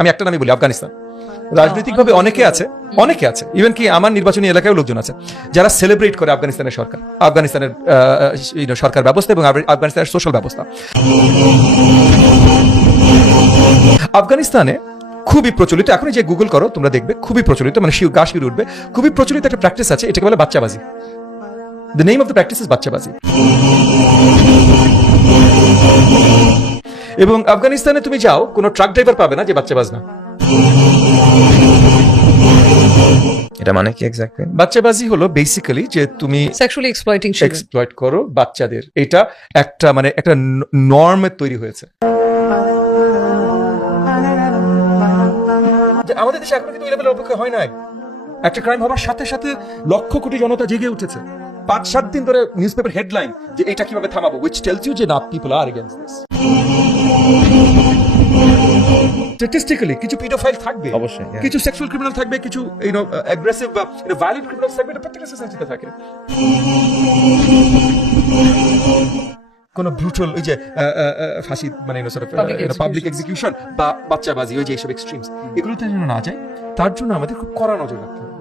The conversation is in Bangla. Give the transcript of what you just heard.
আমি একটা নামই বলি, আফগানিস্তান। রাজনৈতিকভাবে অনেকে আছে ইভেন কি আমার নির্বাচনী এলাকায় লোকজন আছে যারা সেলিব্রেট করে আফগানিস্তানের সরকার, আফগানিস্তানের সরকার ব্যবস্থা এবং আফগানিস্তানের সোশ্যাল ব্যবস্থা। আফগানিস্তানে খুবই প্রচলিত, এখন যে গুগল করো তোমরা দেখবে, খুবই প্রচলিত, মানে গা শিউরে উঠবে, খুবই প্রচলিত একটা প্র্যাকটিস আছে, এটাকে বলে বাচ্চাবাজি। The name of the practice is বাচ্চাবাজি। এবং আফগানিস্তানে তুমি যাও, কোনো ট্রাক ড্রাইভার পাবে না যে বাচ্চাবাজ না। এটা মানে কি এক্স্যাক্টলি? বাচ্চাবাজি হলো বেসিক্যালি যে তুমি সেক্সুয়ালি এক্সপ্লয়েট করো বাচ্চাদের। এটা একটা মানে একটা নর্মে তৈরি হয়েছে। আমাদের দেশে এখন কিন্তু এই লেভেলের অপেক্ষা হয় নাই। একটা ক্রাইম হবার সাথে সাথে লক্ষ কোটি জনতা জেগে উঠেছে। 5-7 দিন ধরে নিউজপেপার হেডলাইন যে এটা কিভাবে থামাবো, which tells you যে না, people are against this. Statistically কিছু পেডোফাইল থাকবে, অবশ্যই, yeah. কিছু সেক্সুয়াল ক্রিমিনাল থাকবে, কিছু অ্যাগ্রেসিভ বা ভায়োলেন্ট ক্রিমিনালস থাকবে, এটা প্রত্যেকটা সোসাইটিতে থাকে। কোন ব্রুটাল ওই যে ফাঁসি মানে পাবলিক এক্সিকিউশন বা বাচ্চাবাজি, ওই যে এইসব এক্সট্রিমস, এগুলোতে যেন না যায়, তার জন্য আমাদের খুব কড়া নজর রাখতে হবে।